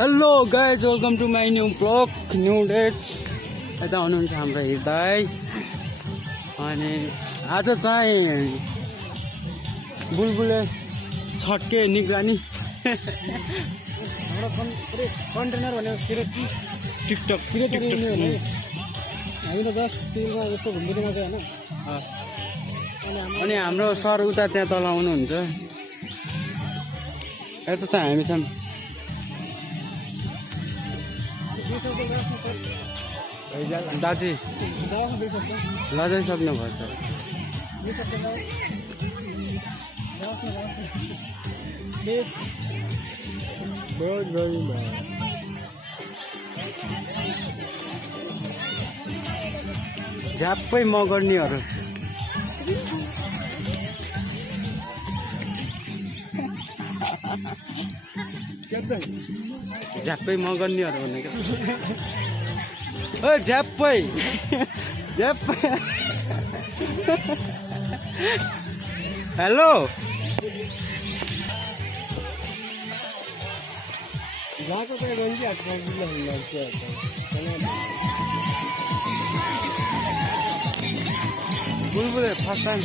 Hello guys, welcome to my new blog new days. यता हुनुहुन्छ हाम्रो हृदय। अनि आज चाहिँ बुलबुले छटके निगरानी कन्टेनर भनेको टिकटक हामी त जस्ट सिलमा जस्तो घुम्दै गएको होइन। अनि हाम्रो सर उता त्यहाँ तल आउनुहुन्छ। यता चाहिँ हामी छौँ। दाजु लजाइसक्नु भयो सर। झ्याप्पै मगर्नेहरू झ्याप्पै मगर्नेहरू भनेको ओ झ्याप्पै झ्याप्पै। हेलो बुलबुले फर्स्ट टाइम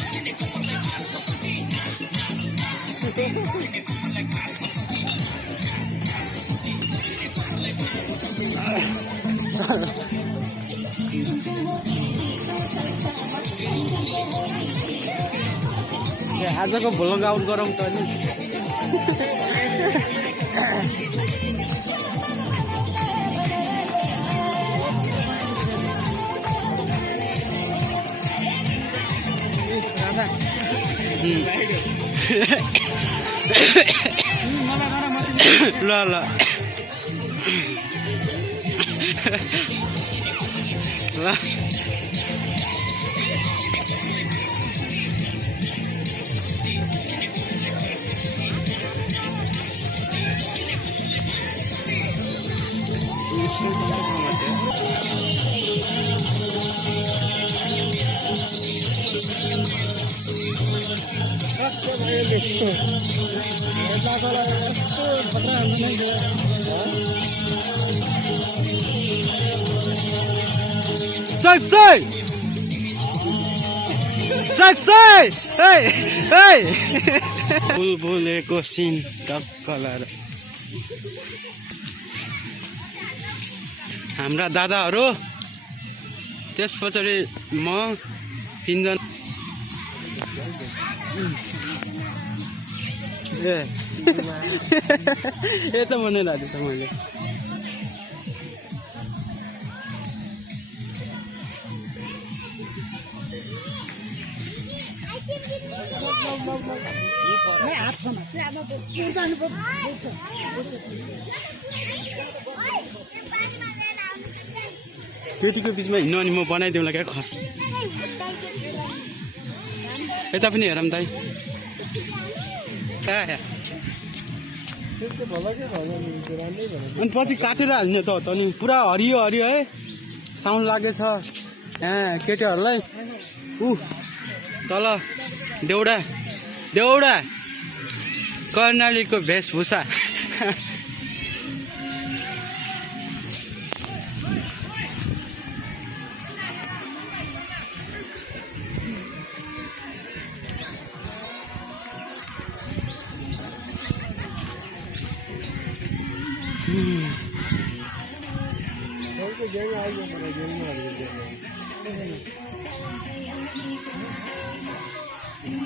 आजको भ्लग आउट गरौँ त नि। ल ल ल बुलबुलेको सिन टक्क लाएर हाम्रा दादाहरू, त्यस पछाडि म, तीनजना। ए त बनाइरहेको थिएँ त मैले। केटीको बिचमा हिँड्नु अनि म बनाइदिउँला क्या खस। यता पनि हेरौँ दाइ। अनि पछि काटेर हाल्ने त नि पुरा हरियो हरियो है साउन्ड लागेछ केटीहरूलाई। तल देउडा देउडा कर्णालीको वेशभूषा।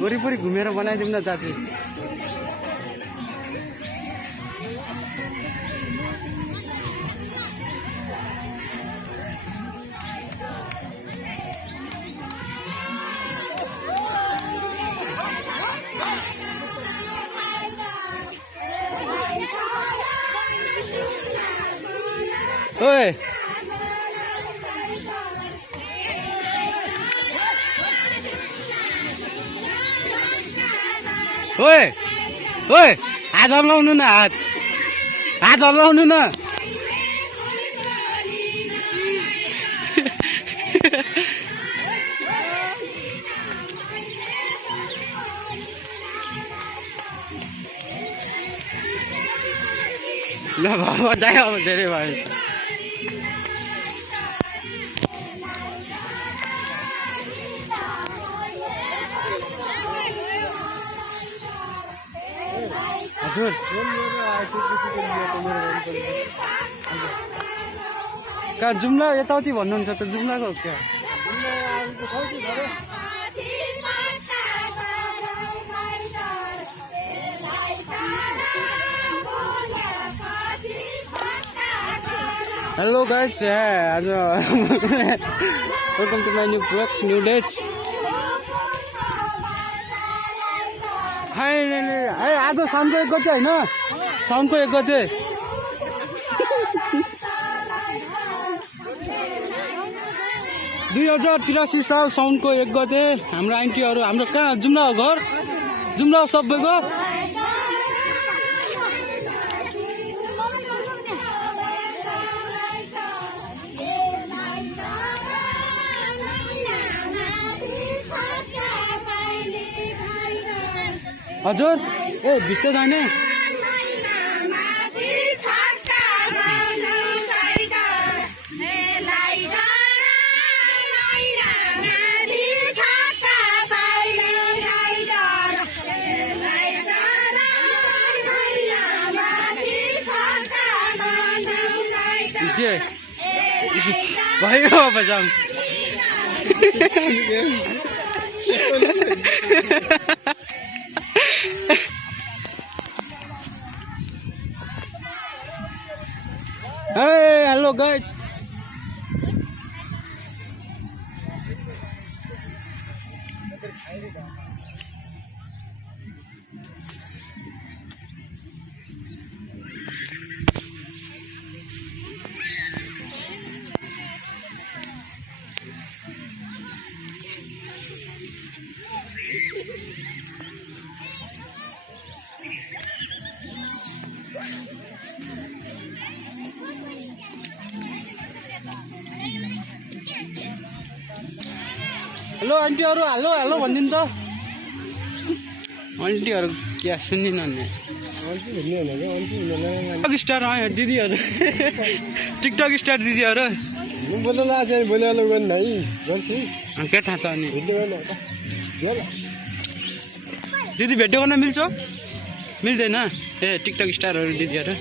वरिपरि घुमेर बनाइदिउँ न दाजु। ओए ओए ओए हात हल्लाउनु न, हात हल्लाउनु न। ल बधाई अब धेरै भयो हजुर कहाँ जुम्ला यताउति भन्नुहुन्छ त जुम्लाको क्या हेलो गाइस आज welcome to my new blog new days आज साउनको 1 गते होइन साउनको 1 गते 2083 साल साउनको 1 गते हाम्रो आन्टीहरू हाम्रो कहाँ जुम्ला हो घर जुम्ला हो सबैको हजुर ए भित्र जाने भयो अब जाऊँ Hey, hello guys. हेलो आन्टीहरू हेलो हेलो भनिदिनु त आन्टीहरू क्या सुन्दिन नि टिकटक स्टार आयो दिदीहरू टिकटक स्टार दिदीहरू के थाहा त अनि दिदी भेट्यो गर्न मिल्छ मिल्दैन ए टिकटक स्टारहरू दिदीहरू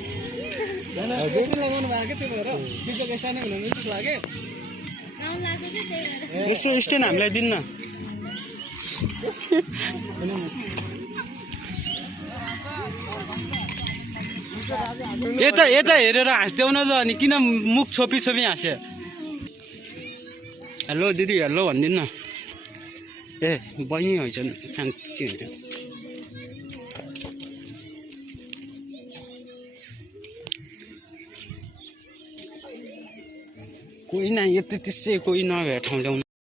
यसो स्ट्यान्ड हामीलाई दिन्न यता यता हेरेर हाँस्देऊ न त अनि किन मुख छोपी छोपी हाँस्यो हेलो दिदी हेलो भनिदिनु न ए बहिनी हुन्छ शान्ति हुन्छ कोही न यति त्यसै कोही नभए ठाउँ ल्याउनु